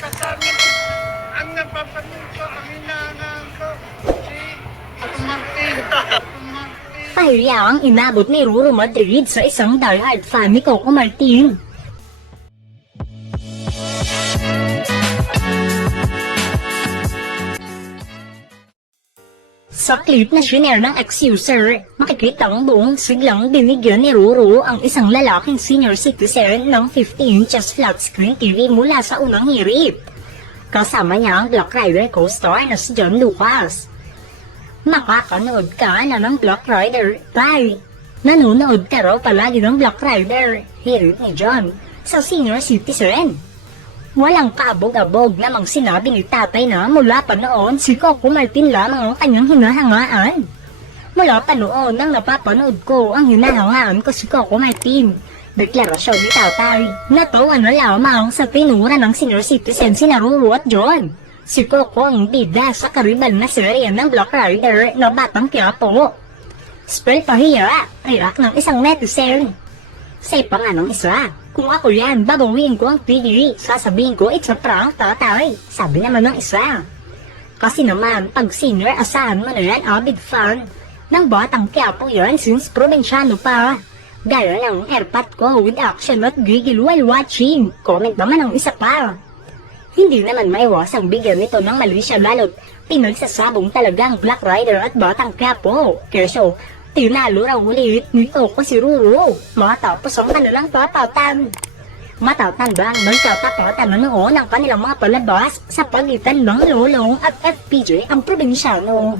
Kasama ang napapanood ko, ang hinahangaan ko, si. Martin. Pahiya ang inabot ni Ruro Madrid sa isang diehard fan ni Coco Martin. Sa clip na shinare ng ex-user, makikita ang buong siglang binigyan ni Ruro ang isang lalaking senior citizen ng 50 inches flat screen TV mula sa unang hirit. Kasama niya ang Black Rider co-star na si John Lucas. Makakanood ka na ng Black Rider, tay. Nanonood ka raw palagi ng Black Rider, hirit ni John, sa senior citizen. Walang kabog-abog namang sinabi ni tatay na mula pa noon si Coco Martin lamang ang kanyang hinahangaan. Mula pa noon nang napapanood ko ang hinahangaan ko si Coco Martin. Deklarasyon ni tatay, natawa na lamang sa tinura ng senior citizen si Ruru at John. Si Coco ang bida sa karibal na serye ng Black Rider na Batang Quiapo. Spell pahiya, react ng isang netizen. Say pa nga ng isa, kung ako yan, babawiin ko ang TV. Sasabihin ko, it's a prank, tatay. Sabi naman ng isa. Kasi naman, pag senior, asahan mo na yan, avid fan. Ng batang Quiapo yan since probinsyano pa. Gaya ng airpot ko with action at gigil while watching. Comment naman ng isa pa. Hindi naman maiwasang bigyan nito ng mali siya lalo't pinagsasabong talagang Black Rider at Batang Quiapo. Keso, tinalo raw ulit nito ko si Ruro. Matapos ang kanilang tatatan. Matatan ba ang magtatapatan na noon ang kanilang mga palabas sa pagitan ng Lolong at FPJ ang probinsyano?